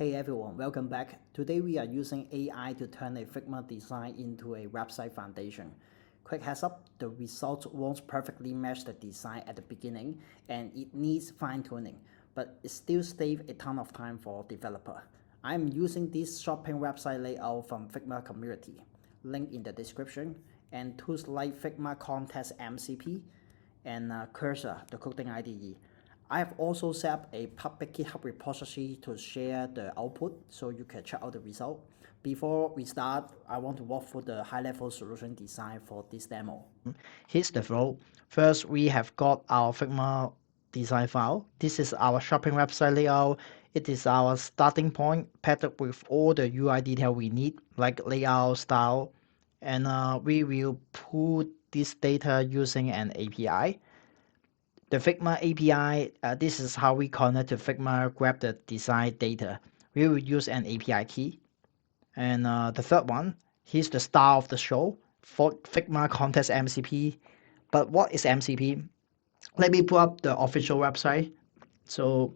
Hey everyone, welcome back. Today we are using AI to turn a Figma design into a website foundation. Quick heads up, the results won't perfectly match the design at the beginning and it needs fine tuning, but it still saves a ton of time for developer. I'm using this shopping website layout from Figma community, link in the description, and tools like Figma Context MCP and Cursor, the coding IDE. I have also set up a public GitHub Repository to share the output so you can check out the result. Before we start, I want to walk through the high-level solution design for this demo. Here's the flow. First, we have got our Figma design file. This is our shopping website layout. It is our starting point, packed up with all the UI detail we need, like layout, style, and we will pull this data using an API. The Figma API, this is how we connect to Figma, grab the design data. We will use an API key. And the third one, here's the star of the show, for Figma Context MCP. But what is MCP? Let me pull up the official website. So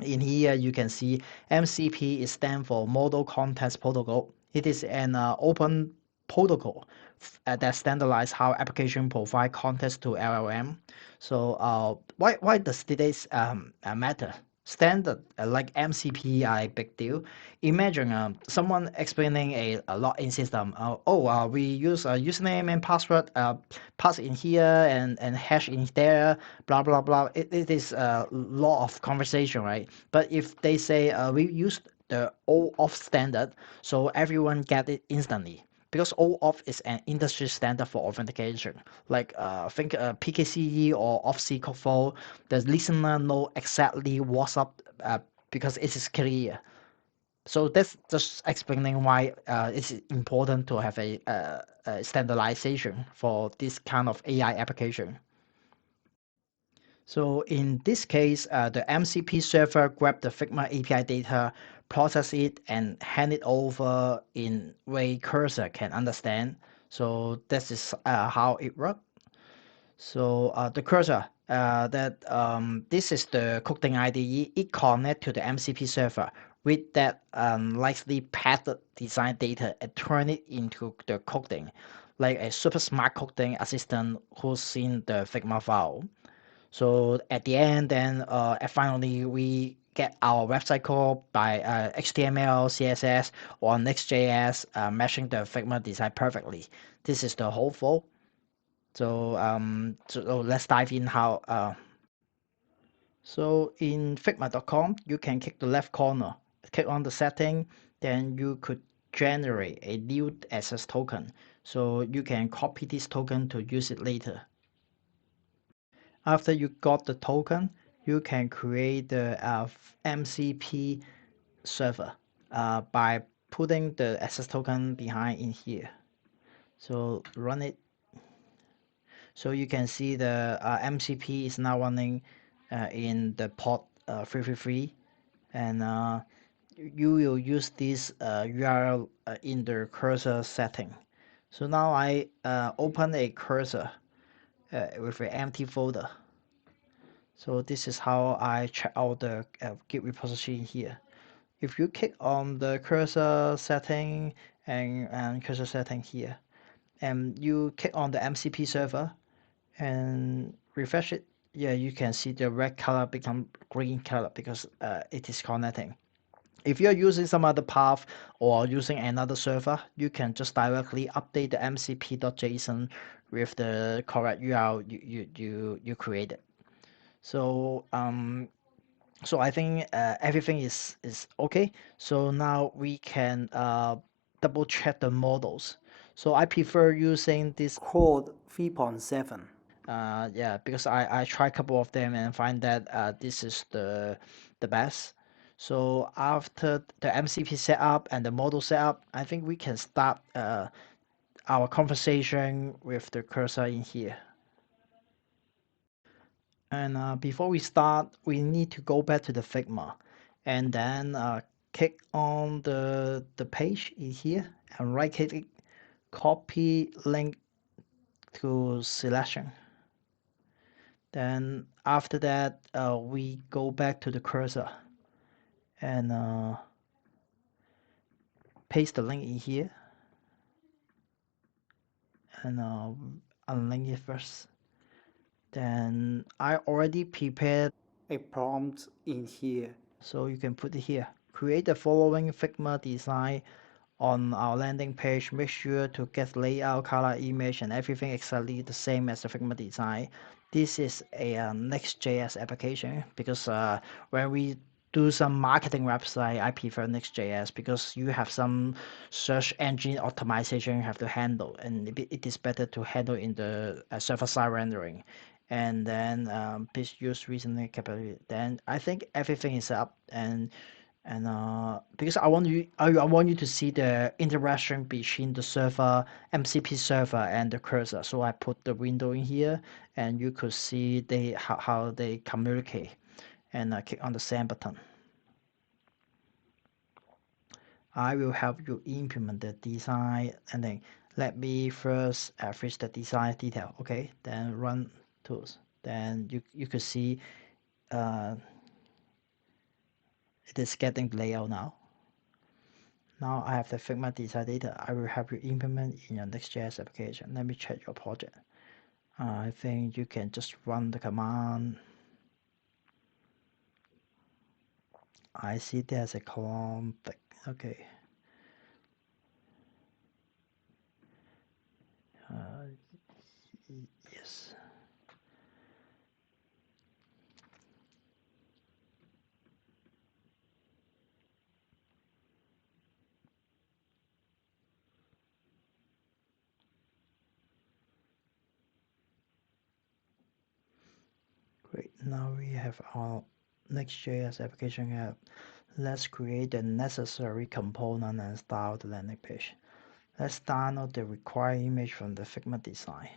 in here you can see MCP is stand for Model Context Protocol. It is an open protocol that standardize how application provide context to LLM. So why does this matter? Standard like MCP are a big deal. Imagine someone explaining a login system. We use a username and password, pass in here and hash in there, blah blah blah. It is a lot of conversation, right? But if they say we use the OAuth standard, so everyone get it instantly. Because OAuth is an industry standard for authentication. Like think PKCE or OffC4, the listener know exactly what's up because it is clear. So that's just explaining why it's important to have a standardization for this kind of AI application. So in this case, the MCP server grab the Figma API data, process it, and hand it over in way cursor can understand. So this is how it works. So the cursor, this is the coding IDE. It connect to the MCP server with that likely path design data and turn it into the coding, like a super smart coding assistant who's in the Figma file. So at the end, then finally we get our website code by HTML, CSS, or Next.js, matching the Figma design perfectly. This is the whole flow. So let's dive in how. So in Figma.com, you can click the left corner, click on the setting, then you could generate a new access token. So you can copy this token to use it later. After you got the token, you can create the MCP server by putting the access token behind in here. So run it. So you can see the MCP is now running in the port 333, and you will use this URL in the cursor setting. So now I open a cursor with an empty folder. So this is how I check out the Git repository here. If you click on the cursor setting and cursor setting here, and you click on the MCP server and refresh it, yeah, you can see the red color become green color because it is connecting. If you're using some other path or using another server, you can just directly update the mcp.json with the correct URL you created. So so I think everything is okay. So now we can double check the models. So I prefer using this Claude 3.7. yeah, because I tried a couple of them and find that this is the best. So after the MCP setup and the model setup, I think we can start our conversation with the cursor in here. And before we start, we need to go back to the Figma and then click on the page in here and right click it, copy link to selection. Then after that, we go back to the cursor and paste the link in here and unlink it first. Then I already prepared a prompt in here. so you can put it here. Create the following Figma design on our landing page. Make sure to get layout, color, image, and everything exactly the same as the Figma design. This is a Next.js application because when we do some marketing website, I prefer Next.js because you have some search engine optimization you have to handle, and it is better to handle in the server-side rendering. And then please use recently capability. Then I think everything is up, and because I want you to see the interaction between the server, MCP server, and the cursor. So I put the window in here, and you could see how they communicate. And click on the send button. I will help you implement the design, and then let me first fix the design detail. Okay, then run tools. Then you could see uh, it is getting layout now. Now I have the Figma design data. I will help you implement in your Next.js application. Let me check your project. I think you can just run the command. I see there's a conflict. Okay. Yes. Great. Now we have our Next.js application app. Let's create the necessary component and style the landing page. Let's download the required image from the Figma design.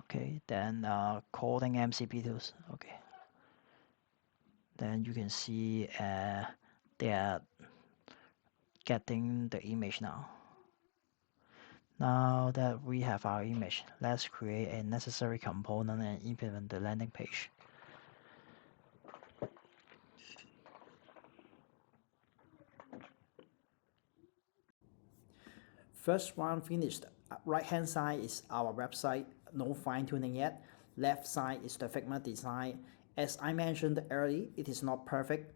Okay, then coding MCP tools. Okay. Then you can see they are getting the image now. Now that we have our image, let's create a necessary component and implement the landing page. First one finished. Right hand side is our website, no fine tuning yet. Left side is the Figma design. As I mentioned earlier, it is not perfect.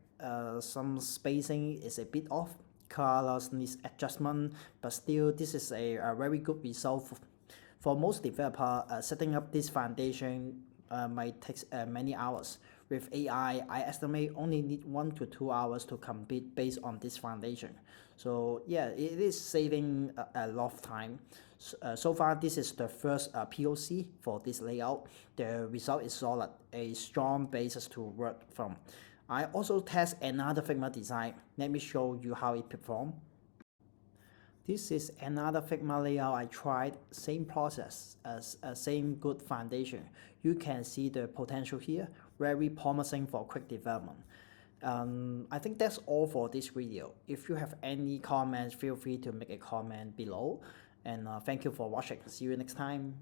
Some spacing is a bit off. Colors needs adjustment, but still this is a very good result. For most developer, setting up this foundation might take many hours. With AI, I estimate only need 1 to 2 hours to complete based on this foundation. So yeah, it is saving a lot of time. So far, this is the first POC for this layout. The result is solid, a strong basis to work from. I also test another Figma design. Let me show you how it performs. This is another Figma layout I tried, same process, as same good foundation. You can see the potential here, very promising for quick development. I think that's all for this video. If you have any comments, feel free to make a comment below. And thank you for watching. See you next time.